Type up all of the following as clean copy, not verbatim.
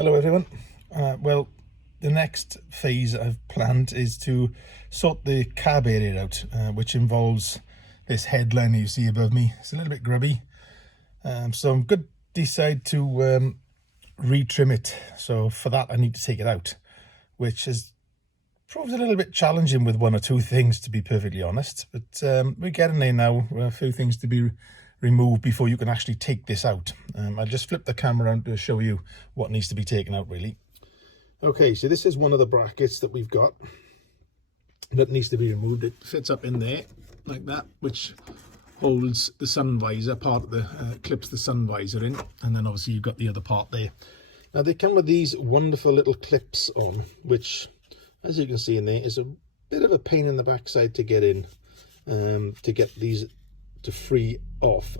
Hello everyone. Well, the next phase I've planned is to sort the cab area out, which involves this headliner you see above me. It's a little bit grubby, so I'm good to decide to retrim it. So for that I need to take it out, which has proved a little bit challenging with one or two things, to be perfectly honest, but we're getting there now. A few things to be removed before you can actually take this out. I'll just flip the camera around to show you what needs to be taken out really. Okay, so this is one of the brackets that we've got that needs to be removed. It fits up in there like that, which holds the sun visor, part of the clips the sun visor in, and then obviously you've got the other part there. Now they come with these wonderful little clips on, which as you can see in there is a bit of a pain in the backside to get in, to get these to free off.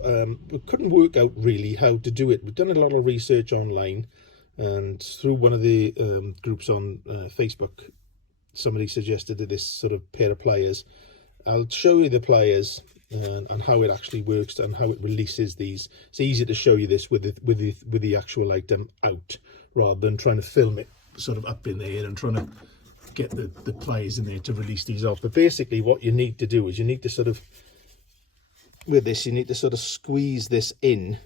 We couldn't work out really how to do it. We've done a lot of research online, and through one of the groups on Facebook, somebody suggested this sort of pair of pliers. I'll show you the pliers and how it actually works and how it releases these. It's easier to show you this with the actual item out, rather than trying to film it sort of up in the air and trying to get the pliers in there to release these off. But basically what you need to do is you need to sort of, with this, you need to sort of squeeze this in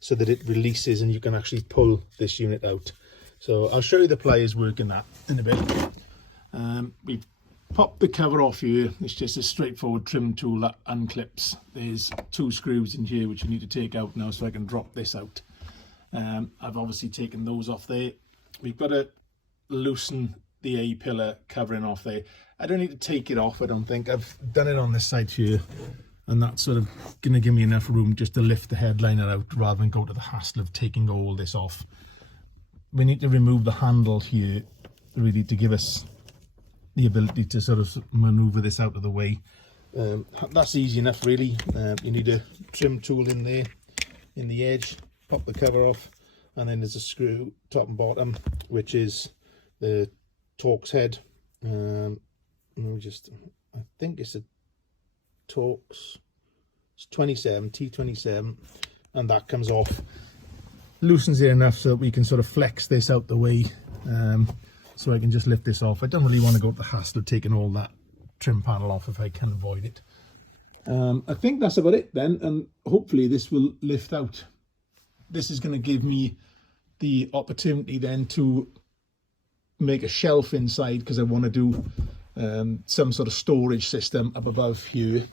so that it releases and you can actually pull this unit out. So I'll show you the pliers working that in a bit. We pop the cover off here. It's just a straightforward trim tool that unclips. There's two screws in here which you need to take out now, so I can drop this out. I've obviously taken those off there. We've got to loosen the A-pillar covering off there. I don't need to take it off, I don't think. I've done it on this side here, and that's sort of going to give me enough room just to lift the headliner out rather than go to the hassle of taking all this off. We need to remove the handle here really to give us the ability to sort of maneuver this out of the way. That's easy enough really. You need a trim tool in there in the edge, pop the cover off, and then there's a screw top and bottom, which is the Torx head. I think it's a Torx, it's 27, T27, and that comes off, loosens it enough so that we can sort of flex this out the way, so I can just lift this off. I don't really want to go to the hassle of taking all that trim panel off if I can avoid it. I think that's about it then, and hopefully this will lift out. This is going to give me the opportunity then to make a shelf inside, because I want to do some sort of storage system up above here.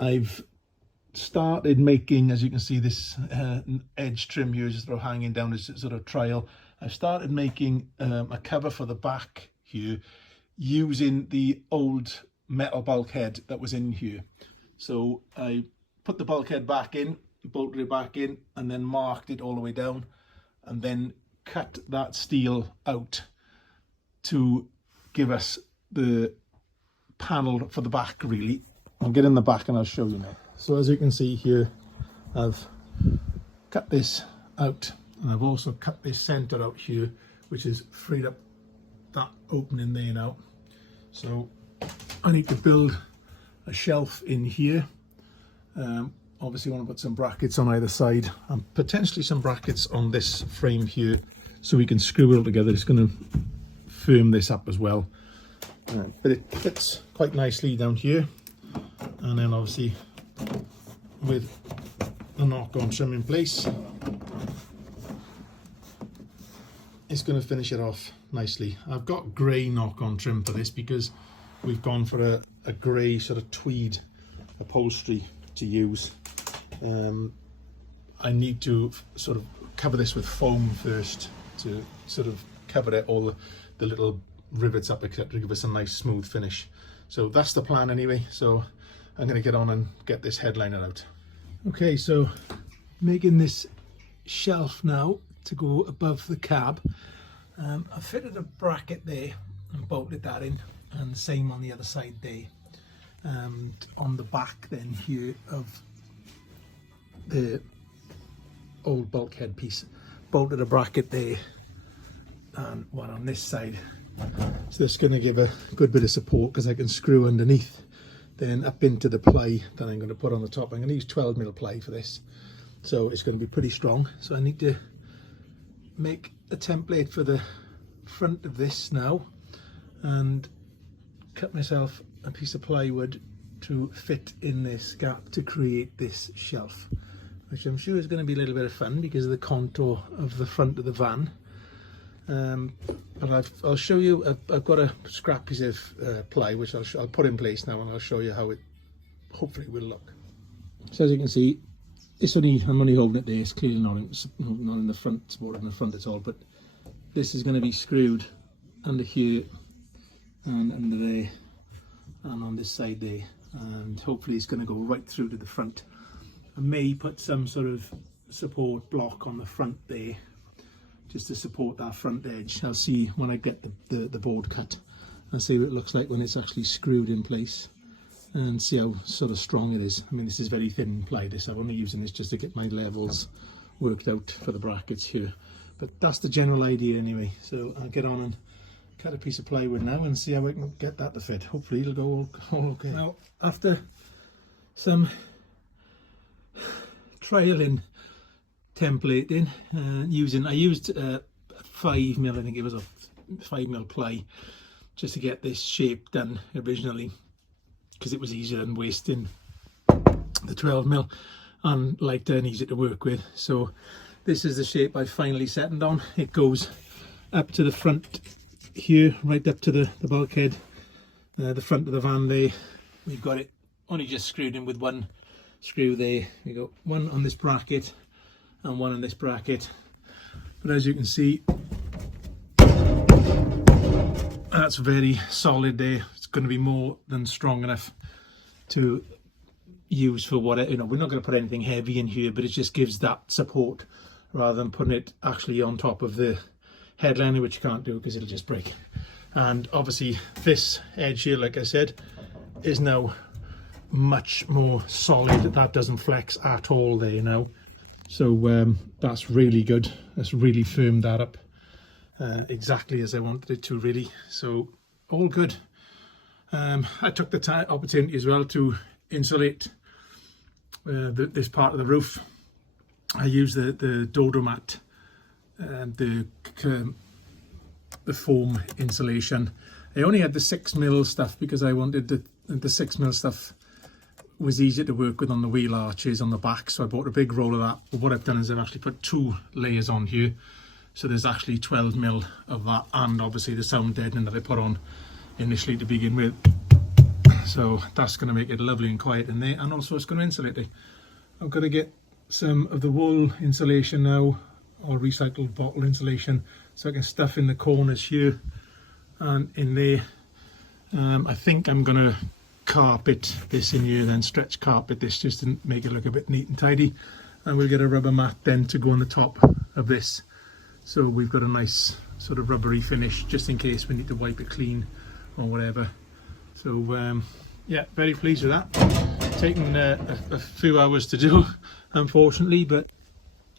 I've started making, as you can see, this edge trim here is sort of hanging down as sort of trial. I've started making a cover for the back here using the old metal bulkhead that was in here. So I put the bulkhead back in, bolted it back in, and then marked it all the way down, and then cut that steel out to give us the panel for the back really. I'll get in the back and I'll show you now. So as you can see here, I've cut this out, and I've also cut this center out here, which has freed up that opening there now. So I need to build a shelf in here. Obviously want to put some brackets on either side, and potentially some brackets on this frame here so we can screw it all together. It's going to firm this up as well, but it fits quite nicely down here, and then obviously with the knock-on trim in place, it's going to finish it off nicely. I've got grey knock-on trim for this because we've gone for a grey sort of tweed upholstery to use. I need to sort of cover this with foam first to sort of cover it, all the little rivets up, etc., to give us a nice smooth finish. So that's the plan anyway. So I'm going to get on and get this headliner out. Okay, so making this shelf now to go above the cab. I fitted a bracket there and bolted that in, and the same on the other side there. And on the back then here of the old bulkhead piece, bolted a bracket there and one on this side. So that's going to give a good bit of support because I can screw underneath, then up into the ply that I'm going to put on the top. I'm going to use 12mm ply for this, so it's going to be pretty strong. So I need to make a template for the front of this now and cut myself a piece of plywood to fit in this gap to create this shelf, which I'm sure is going to be a little bit of fun because of the contour of the front of the van. But I'll show you, I've got a scrap piece of ply which I'll put in place now, and I'll show you how it hopefully will look. So as you can see, I'm only holding it there, it's clearly not in the front, supported in the front at all, but this is going to be screwed under here and under there and on this side there, and hopefully it's going to go right through to the front. I may put some sort of support block on the front there just to support that front edge. I'll see when I get the board cut. I'll see what it looks like when it's actually screwed in place and see how sort of strong it is. I mean, this is very thin ply, this. I'm only using this just to get my levels worked out for the brackets here. But that's the general idea anyway. So I'll get on and cut a piece of plywood now and see how I can get that to fit. Hopefully it'll go all okay. Now, after some trialing templating, I used 5mm, I think it was a 5mm ply just to get this shape done originally, because it was easier than wasting the 12mm and lighter and easier to work with. So this is the shape I finally settled on. It goes up to the front here, right up to the bulkhead, the front of the van there. We've got it only just screwed in with one screw there. We got one on this bracket and one on this bracket, but as you can see, that's very solid there. It's going to be more than strong enough to use for whatever, you know, we're not going to put anything heavy in here, but it just gives that support rather than putting it actually on top of the headliner, which you can't do because it'll just break. And obviously this edge here, like I said, is now much more solid. That doesn't flex at all there now. So that's really good. That's really firmed that up exactly as I wanted it to, really. So all good. I took the opportunity as well to insulate this part of the roof. I used the Dodo mat and the foam insulation. I only had the 6mm stuff because I wanted the 6mm stuff was easier to work with on the wheel arches on the back, so I bought a big roll of that. But what I've done is I've actually put 2 layers on here, so there's actually 12mm of that, and obviously the sound deadening that I put on initially to begin with. So that's going to make it lovely and quiet in there, and also it's going to insulate it. I've got to get some of the wool insulation now, or recycled bottle insulation, so I can stuff in the corners here and in there. I think I'm going to carpet this in here, then stretch carpet this just to make it look a bit neat and tidy, and we'll get a rubber mat then to go on the top of this, so we've got a nice sort of rubbery finish just in case we need to wipe it clean or whatever. So yeah, very pleased with that. Taken a few hours to do, unfortunately, but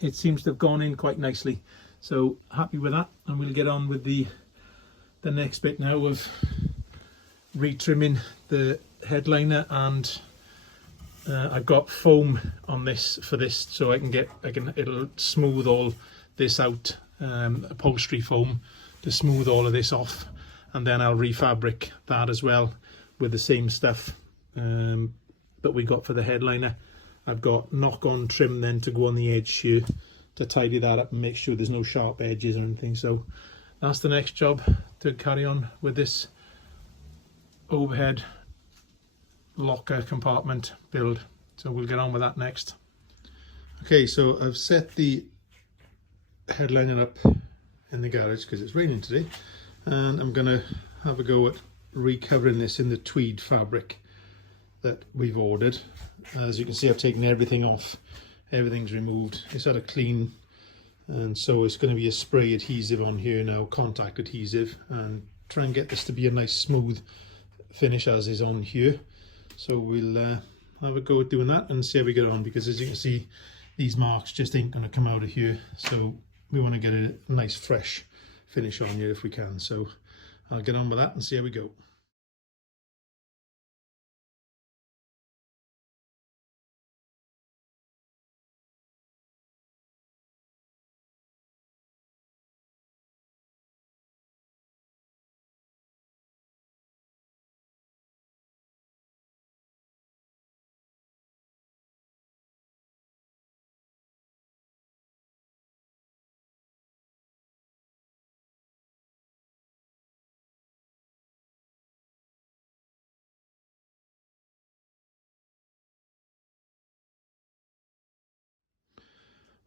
it seems to have gone in quite nicely, so happy with that. And we'll get on with the next bit now of retrimming the headliner, and I've got foam on this for this, so it'll smooth all this out, upholstery foam to smooth all of this off, and then I'll refabric that as well with the same stuff that we got for the headliner. I've got knock-on trim then to go on the edge here to tidy that up and make sure there's no sharp edges or anything. So that's the next job, to carry on with this overhead locker compartment build. So we'll get on with that next. Okay, so I've set the headliner up in the garage because it's raining today, and I'm going to have a go at recovering this in the tweed fabric that we've ordered. As you can see, I've taken everything off, everything's removed, it's had a clean, and so it's going to be a spray adhesive on here now, contact adhesive, and try and get this to be a nice smooth finish as is on here. So we'll have a go at doing that and see how we get on, because as you can see, these marks just ain't going to come out of here, so we want to get a nice fresh finish on here if we can. So I'll get on with that and see how we go.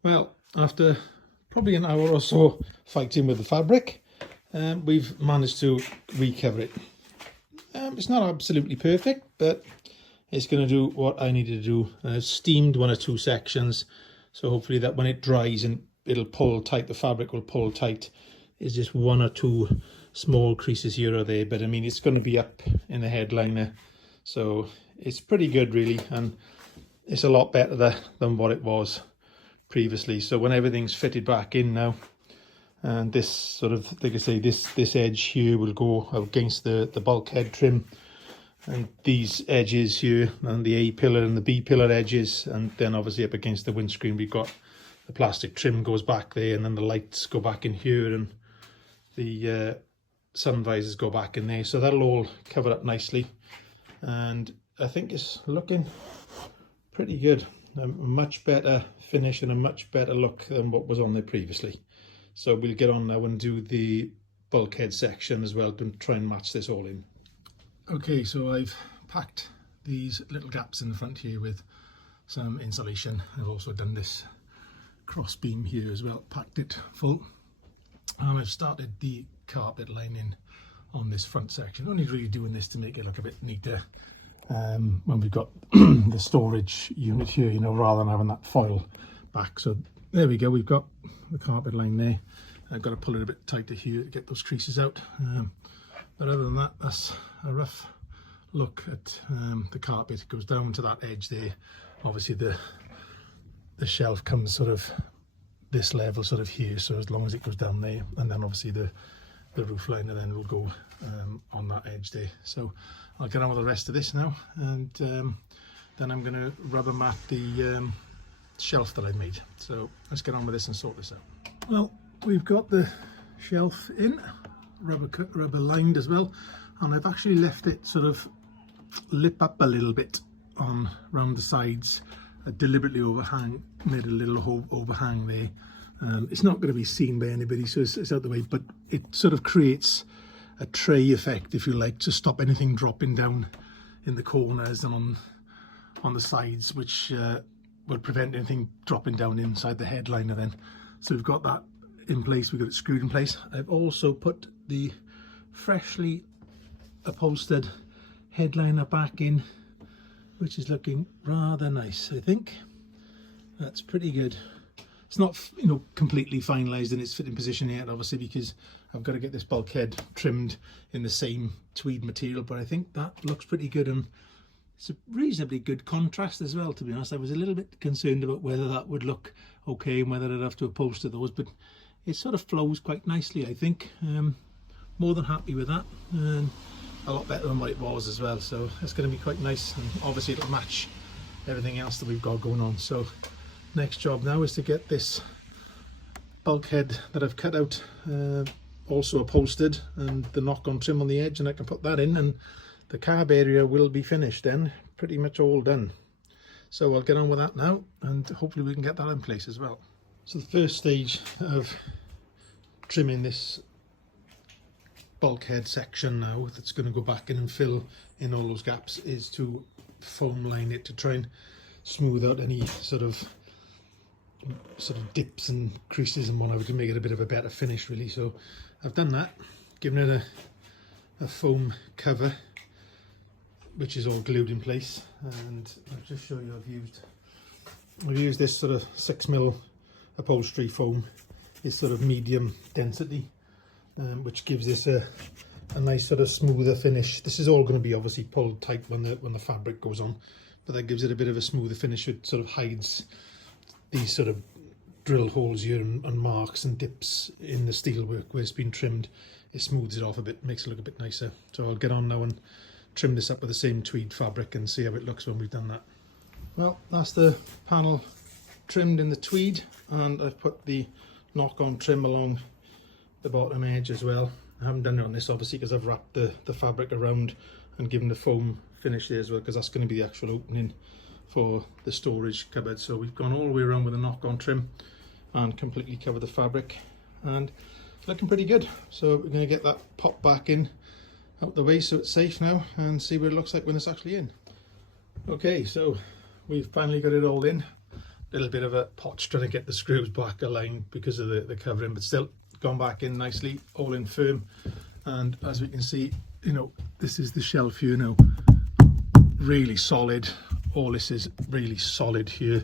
Well, after probably an hour or so fighting with the fabric, we've managed to recover it. It's not absolutely perfect, but it's going to do what I needed to do. I've steamed 1 or 2 sections, so hopefully that when it dries and it'll pull tight, the fabric will pull tight. It's just 1 or 2 small creases here or there, but I mean it's going to be up in the headliner, so it's pretty good really, and it's a lot better than what it was previously. So when everything's fitted back in now, and this sort of, like I say, this edge here will go against the bulkhead trim, and these edges here and the A pillar and the B pillar edges, and then obviously up against the windscreen we've got the plastic trim goes back there, and then the lights go back in here, and the sun visors go back in there, so that'll all cover up nicely, and I think it's looking pretty good. A much better finish and a much better look than what was on there previously. So we'll get on now and do the bulkhead section as well to try and match this all in. Okay, so I've packed these little gaps in the front here with some insulation. I've also done this cross beam here as well, packed it full. And I've started the carpet lining on this front section. Only really doing this to make it look a bit neater when we've got the storage unit here, you know, rather than having that foil back. So there we go, we've got the carpet line there. I've got to pull it a bit tighter here to get those creases out. But other than that, that's a rough look at the carpet. It goes down to that edge there. Obviously the shelf comes sort of this level sort of here, so as long as it goes down there, and then obviously the roof liner then will go on that edge there. So I'll get on with the rest of this now, and then I'm going to rubber mat the shelf that I made. So let's get on with this and sort this out. Well, we've got the shelf in, rubber lined as well, and I've actually left it sort of lip up a little bit on round the sides. I deliberately made a little overhang there. It's not going to be seen by anybody, so it's out the way, but it sort of creates a tray effect, if you like, to stop anything dropping down in the corners and on the sides, which will prevent anything dropping down inside the headliner then. So we've got that in place, we've got it screwed in place. I've also put the freshly upholstered headliner back in, which is looking rather nice. I think that's pretty good. It's not, you know, completely finalized in its fitting position yet, obviously, because I've got to get this bulkhead trimmed in the same tweed material, but I think that looks pretty good, and it's a reasonably good contrast as well, to be honest. I was a little bit concerned about whether that would look okay and whether I'd have to upholster those, but it sort of flows quite nicely, I think. More than happy with that, and a lot better than what it was as well, so it's going to be quite nice, and obviously it'll match everything else that we've got going on. So next job now is to get this bulkhead that I've cut out also upholstered, and the knock-on trim on the edge, and I can put that in, and the carb area will be finished then, pretty much all done. So I'll get on with that now, and hopefully we can get that in place as well. So the first stage of trimming this bulkhead section now, that's going to go back in and fill in all those gaps, is to foam line it to try and smooth out any sort of dips and creases and whatever, to make it a bit of a better finish really. So I've done that, given it a foam cover which is all glued in place, and I'll just show you I've used this sort of 6mm upholstery foam. It's sort of medium density, which gives this a nice sort of smoother finish. This is all going to be obviously pulled tight when the fabric goes on, but that gives it a bit of a smoother finish. It sort of hides these sort of drill holes here and marks and dips in the steelwork where it's been trimmed. It smooths it off a bit, makes it look a bit nicer. So I'll get on now and trim this up with the same tweed fabric and see how it looks when we've done that. Well, that's the panel trimmed in the tweed, and I've put the knock-on trim along the bottom edge as well. I haven't done it on this obviously because I've wrapped the fabric around and given the foam finish there as well, because that's going to be the actual opening for the storage cupboard. So we've gone all the way around with a knock-on trim and completely covered the fabric, and it's looking pretty good. So we're going to get that popped back in out the way so it's safe now, and see what it looks like when it's actually in. Okay, so we've finally got it all in. little bit of a potch trying to get the screws back aligned because of the covering, but still gone back in nicely, all in firm. And as we can see, you know, this is the shelf here now, really solid. All this is really solid here,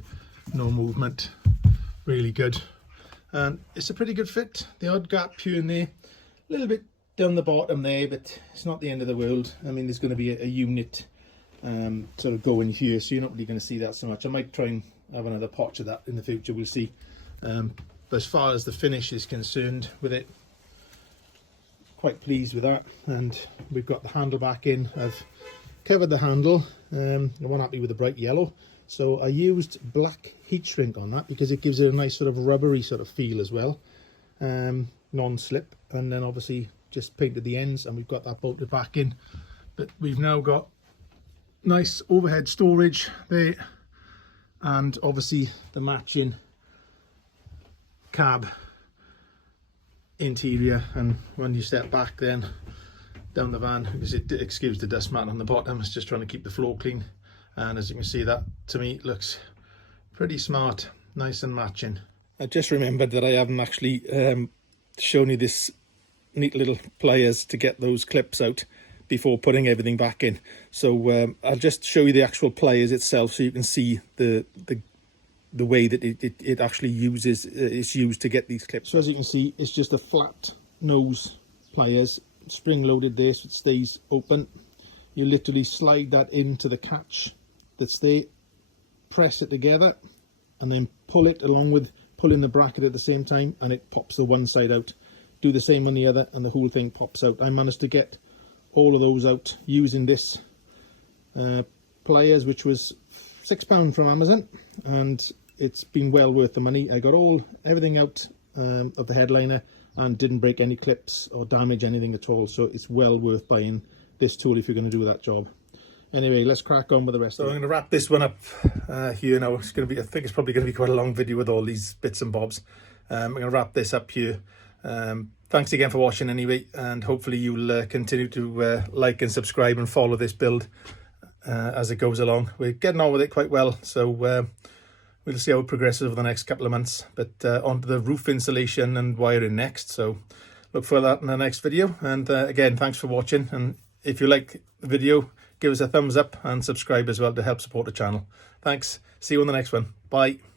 no movement, really good. And it's a pretty good fit. The odd gap here and there, a little bit down the bottom there, but it's not the end of the world. I mean, there's going to be a unit sort of going here, so you're not really going to see that so much. I might try and have another potch of that in the future, we'll see. But as far as the finish is concerned with it, quite pleased with that. And we've got the handle back in. I've covered the handle. I wasn't happy with the bright yellow, so I used black heat shrink on that because it gives it a nice sort of rubbery sort of feel as well, non-slip. And then obviously just painted the ends, and we've got that bolted back in. But we've now got nice overhead storage there, and obviously the matching cab interior. And when you step back then down the van, because it excuse the dust mat on the bottom, it's just trying to keep the floor clean. And as you can see, that to me looks pretty smart, nice and matching. I just remembered that I haven't actually shown you this neat little pliers to get those clips out before putting everything back in. So I'll just show you the actual pliers itself so you can see the way that it actually it's used to get these clips. So as you can see, it's just a flat nose pliers, spring loaded there, so it stays open. You literally slide that into the catch that's there, press it together, and then pull it along with pulling the bracket at the same time, and it pops the one side out. Do the same on the other, and the whole thing pops out. I managed to get all of those out using this pliers, which was £6 from Amazon, and it's been well worth the money. I got everything out of the headliner and didn't break any clips or damage anything at all, so it's well worth buying this tool if you're going to do that job. Anyway, let's crack on with the rest. So I'm going to wrap this one up here now. It's going to be, I think it's probably going to be quite a long video with all these bits and bobs. I'm going to wrap this up here. Thanks again for watching anyway, and hopefully you'll continue to like and subscribe and follow this build as it goes along. We're getting on with it quite well, so we'll see how it progresses over the next couple of months. But on to the roof insulation and wiring next, so look for that in the next video. And again, thanks for watching, and if you like the video, give us a thumbs up and subscribe as well to help support the channel. Thanks, see you on the next one. Bye.